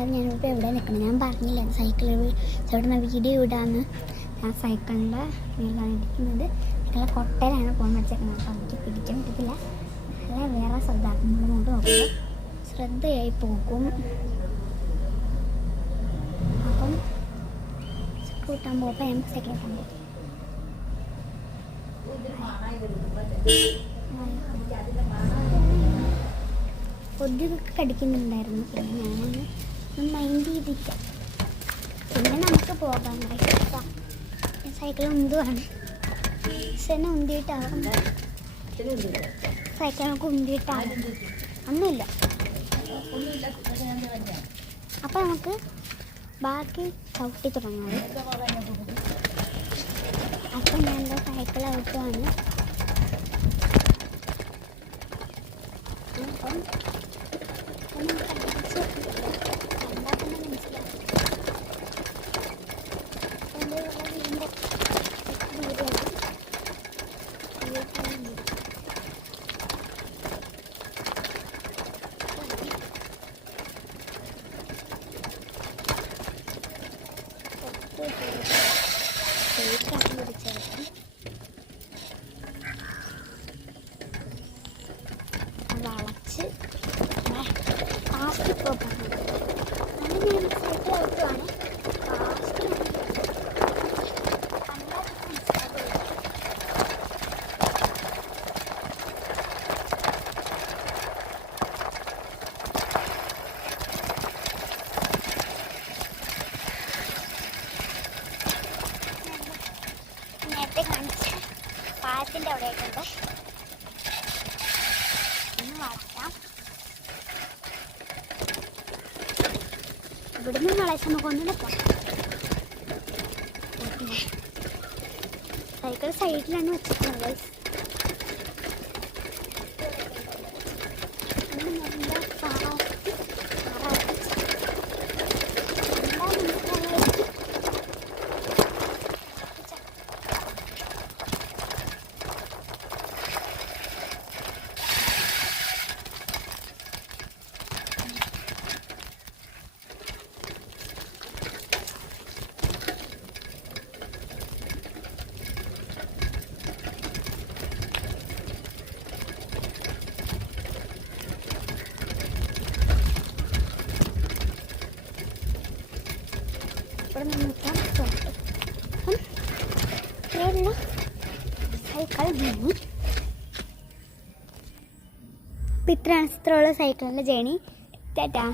കൂടാതെ ഞാനിപ്പോൾ എവിടെ നിൽക്കണം, ഞാൻ പറഞ്ഞില്ല സൈക്കിളിൽ ചേട്ടന വീഡിയോ ഇടാന്ന്. ഞാൻ സൈക്കിളിൻ്റെ മേലാണ് ഇരിക്കുന്നത്. സൈക്കിളിലെ കൊട്ടയിലാണ് ഫോൺ വെച്ചേക്കുന്നത്. അപ്പോൾ എനിക്ക് പിടിക്കാൻ പറ്റത്തില്ല. അല്ല വേറെ ശ്രദ്ധ മുന്നോട്ട് നോക്കുമ്പോൾ ശ്രദ്ധയായി പോകും. അപ്പം കൂട്ടാൻ പോകുമ്പോൾ ഞാൻ സൈക്കിൾ കൂട്ടാൻ പോകും. കൊതുകൊക്കെ കടിക്കുന്നുണ്ടായിരുന്നു. പിന്നെ ഞാനൊന്ന് മൈൻഡ് ചെയ്തില്ല. പിന്നെ നമുക്ക് പോകാൻ സൈക്കിൾ ഉന്തുവാണ്. സെന്നെ ഉന്തിയിട്ടാവും. സൈക്കിളൊക്കെ ഉന്തിയിട്ടാവും. ഒന്നുമില്ല. അപ്പം നമുക്ക് ബാക്കി ചവിട്ടി തുടങ്ങാം. അപ്പം ഞാൻ എൻ്റെ സൈക്കിൾ ഔട്ടുമാണ്. അപ്പം വളച്ച് ഫാസ്റ്റ് പോകാണ്. അങ്ങനെ ഞാൻ സൈക്കിൾ ഔട്ടുമാണ്. നേരത്തെ കാണിച്ച പാലത്തിൻ്റെ അവിടെയായിട്ടുണ്ട്. ഒന്ന് വളയ്ക്കാം. ഇവിടുന്ന് വളച്ച് നമുക്ക് ഒന്നുകൂടെ പോകാം. സൈക്കിൾ സൈഡിലാണ് വെച്ചിട്ടുള്ളത്. സൈക്കിൾ ജേണി ഇത്രയുള്ള സൈക്കിളിൻ്റെ ജേണി. ടാറ്റാ.